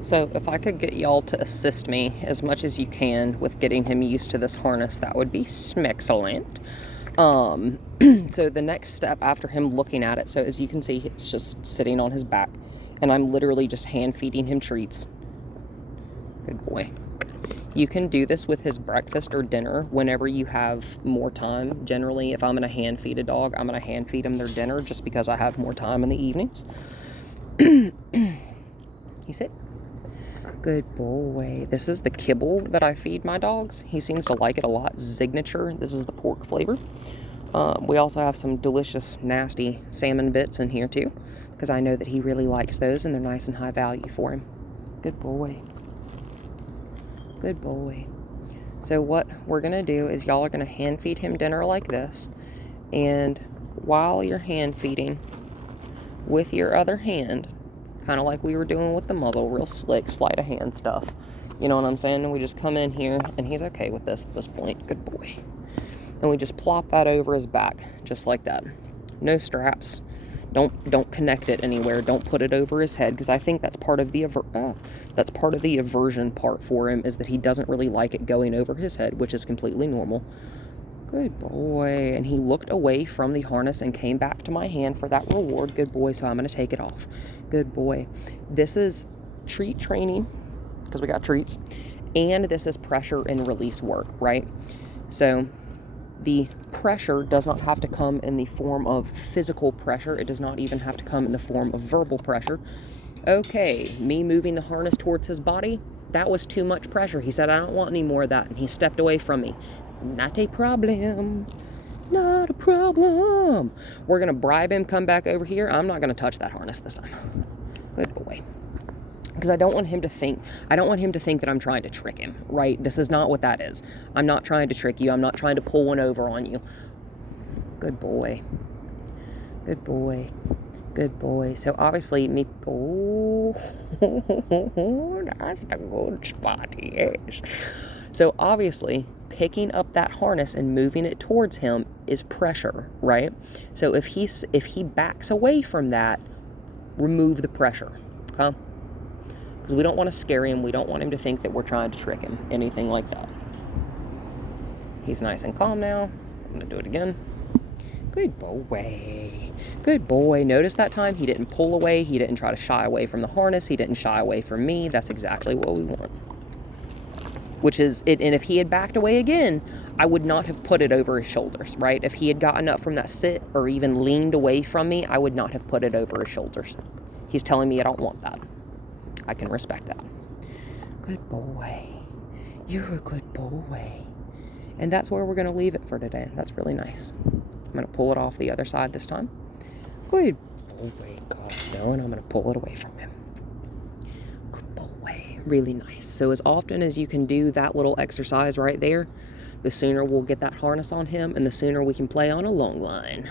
So if I could get y'all to assist me as much as you can with getting him used to this harness, that would be smexcellent. So the next step after him looking at it, so as you can see, it's just sitting on his back, and I'm literally just hand feeding him treats. Good boy. You can do this with his breakfast or dinner whenever you have more time. Generally, if I'm going to hand feed a dog, I'm going to hand feed them their dinner just because I have more time in the evenings. You sit. Good boy. This is the kibble that I feed my dogs. He seems to like it a lot. Signature. This is the pork flavor. We also have some delicious, nasty salmon bits in here too, because I know that he really likes those and they're nice and high value for him. Good boy. Good boy. So what we're going to do is y'all are going to hand feed him dinner like this. And while you're hand feeding with your other hand, kind of like we were doing with the muzzle, real slick, sleight of hand stuff. You know what I'm saying? And we just come in here and he's okay with this at this point. Good boy. And we just plop that over his back, just like that. No straps. Don't connect it anywhere. Don't put it over his head, because I think that's part of the aversion part for him, is that he doesn't really like it going over his head, which is completely normal. Good boy. And he looked away from the harness and came back to my hand for that reward. Good boy. So I'm going to take it off. Good boy. This is treat training, because we got treats, and this is pressure and release work, right? So the pressure does not have to come in the form of physical pressure. It does not even have to come in the form of verbal pressure. Okay, me moving the harness towards his body, that was too much pressure. He said, I don't want any more of that, and he stepped away from me. Not a problem. Not a problem. We're going to bribe him, come back over here. I'm not going to touch that harness this time. Good boy. Because I don't want him to think that I'm trying to trick him, right? This is not what that is. I'm not trying to trick you. I'm not trying to pull one over on you. Good boy. Good boy. Good boy. So obviously that's a good spot, yes. So obviously, picking up that harness and moving it towards him is pressure, right? So if he backs away from that, remove the pressure, okay? Because we don't want to scare him. We don't want him to think that we're trying to trick him. Anything like that. He's nice and calm now. I'm going to do it again. Good boy. Good boy. Notice that time he didn't pull away. He didn't try to shy away from the harness. He didn't shy away from me. That's exactly what we want. Which is it. And if he had backed away again, I would not have put it over his shoulders, right? If he had gotten up from that sit or even leaned away from me, I would not have put it over his shoulders. He's telling me I don't want that. I can respect that. Good boy. You're a good boy. And that's where we're going to leave it for today. That's really nice. I'm going to pull it off the other side this time. Good boy, Cosmo. And I'm going to pull it away from him. Good boy. Really nice. So as often as you can do that little exercise right there, the sooner we'll get that harness on him and the sooner we can play on a long line.